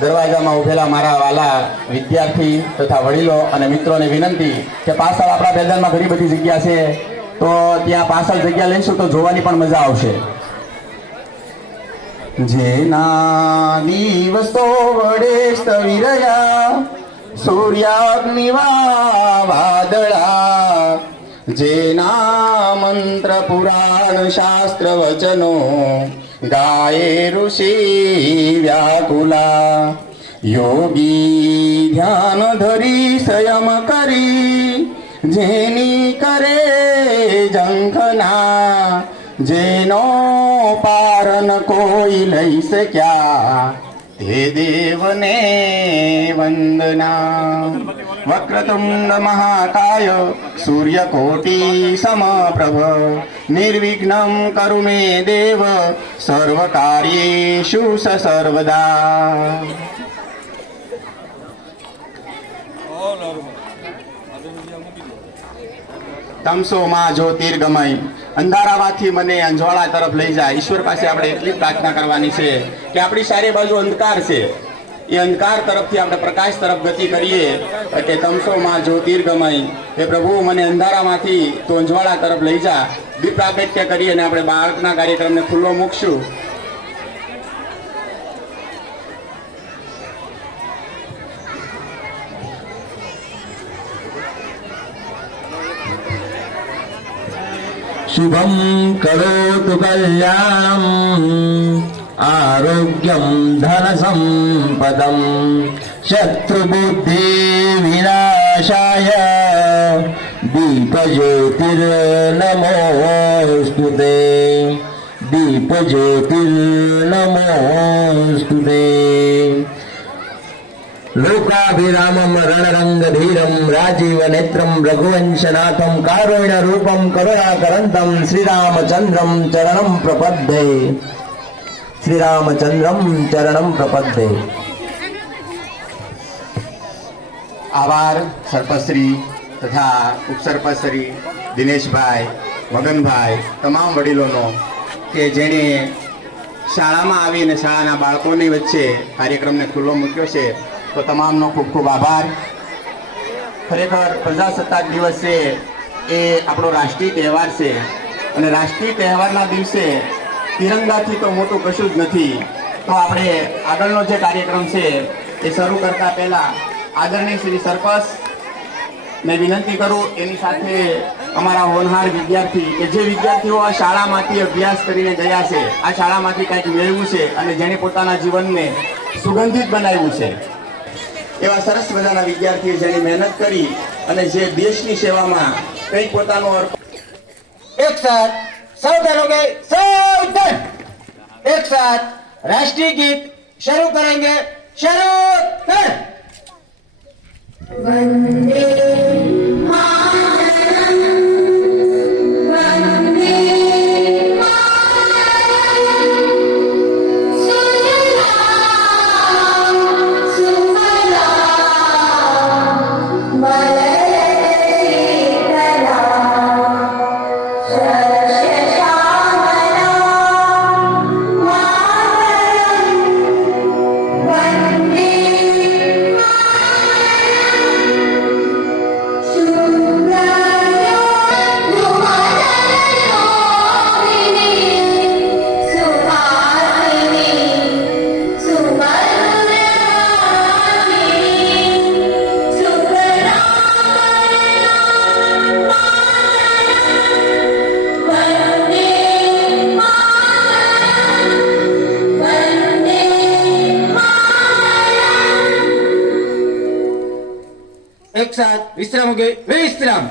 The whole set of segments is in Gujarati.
દરવાજામાં ઉભેલા મારા વાલા વિદ્યાર્થી તથા વડીલો અને મિત્રોને વિનંતી કે પાછળ આપણા મેદાનમાં ઘણી બધી જગ્યા છે, તો ત્યાં પાછળ જગ્યા લઈશું તો જોવાની પણ મજા આવશે. જેના દિવસો વડે સ્તવી રહ્યા સૂર્યાગ્નિ વાદળા, જેના મંત્ર પુરાણ શાસ્ત્ર વચનો ગાયે ઋષિ વ્યાકુલા, યોગી ધ્યાન ધરી સંયમ કરી જેની કરે ઝંખના, જેનો પારન કોઈ લઈ શક્યા તે દેવને વંદના. વક્રતુંડ મહાકાય સૂર્યકોટી સમપ્રભ, નિર્વિઘ્નમ કરું મે દેવ સર્વકાર્યેષુ સર્વદા. તમસો માં જ્યોતિર્ગમય, અંધારામાંથી મને અંજવાળા તરફ લઈ જાય. ઈશ્વર પાસે આપણે એટલી પ્રાર્થના કરવાની છે કે આપણી ચારે બાજુ અંધકાર છે, એ અંધકાર તરફથી આપણે પ્રકાશ તરફ ગતિ કરીએ કે તમસો માં જ્યોતિર્ગમય, હે પ્રભુ મને અંધારામાંથી તો અંજવાળા તરફ લઈ જા. દીપ પ્રાગટ્ય કરીએ અને આપણે બાળકના કાર્યક્રમને ખુલ્લો મૂકશું. શુભમ કરોતુ કલ્યાણમ આરોગ્યમ ધન સંપદમ શત્રુબુદ્ધિ વિનાશાય દીપ જ્યોતિર્નમોસ્તુતે, દીપ જ્યોતિર્નમોસ્તુતે. લોકાભિરામમ રણરંગધીરમ રાજીવ નેત્રમ રઘુવંશનાથમ કારુણ્ય રૂપમ કરુણાકરંતમ શ્રીરામચંદ્રમ ચરણમ પ્રપદ્યે, શ્રીરામચંદ્રમ ચરણમ પ્રપદ્યે. આભાર સરપંચશ્રી તથા ઉપસરપંચશ્રી દિનેશભાઈ, મગનભાઈ, તમામ વડીલોનો કે જેણે શાળામાં આવીને શાળાના બાળકોની વચ્ચે કાર્યક્રમને ખુલ્લો મૂક્યો છે. તો તમામનો ખૂબ ખૂબ આભાર. ખરેખર પ્રજાસત્તાક દિવસ છે એ આપણો રાષ્ટ્રીય તહેવાર છે અને રાષ્ટ્રીય તહેવારના દિવસે તિરંગાથી તો મોટું કશું જ નથી. તો આપણે આગળનો જે કાર્યક્રમ છે એ શરૂ કરતા પહેલા આદરણીય શ્રી સરપંચ ને વિનંતી કરું, એની સાથે અમારા હોનહાર વિદ્યાર્થી કે જે વિદ્યાર્થીઓ આ શાળામાંથી અભ્યાસ કરીને ગયા છે, આ શાળામાંથી કંઈક મેળવ્યું છે અને જેણે પોતાના જીવનને સુગંધિત બનાવ્યું છે, એવા સરસ મજાના વિદ્યાર્થીઓ જેની મહેનત કરી અને જે દેશની સેવામાં કંઈક પોતાનું એક સાથ સાવધાન હો ગए, सावधान. एक साथ राष्ट्रीय गीत शुरू करेंगे. शुरू कर. वंदे एक साथ विश्राम हो गए, विश्राम.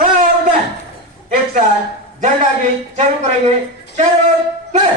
सावधान। एक साथ झंडा गीत चालू करेंगे। चलो कर।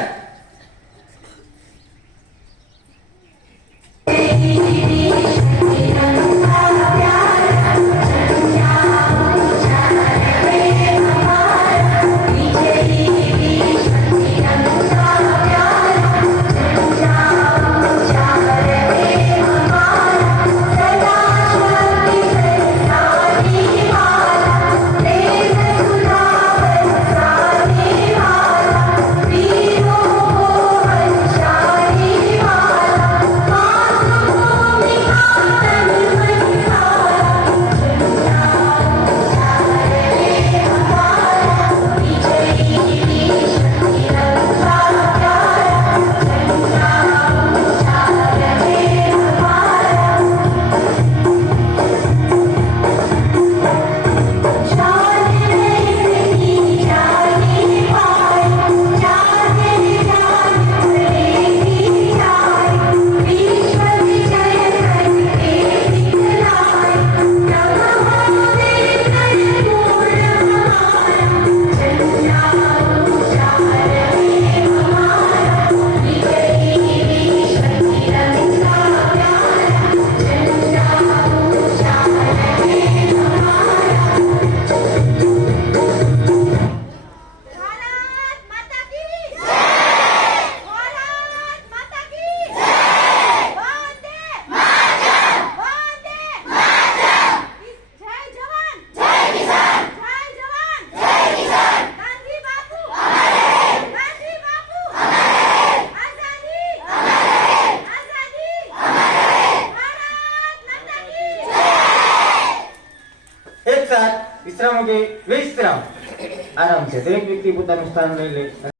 એક સાથ વિશ્રામ કે વિશ્રામ આરામ છે દરેક વ્યક્તિ પોતાનું સ્થાન લઈ લે।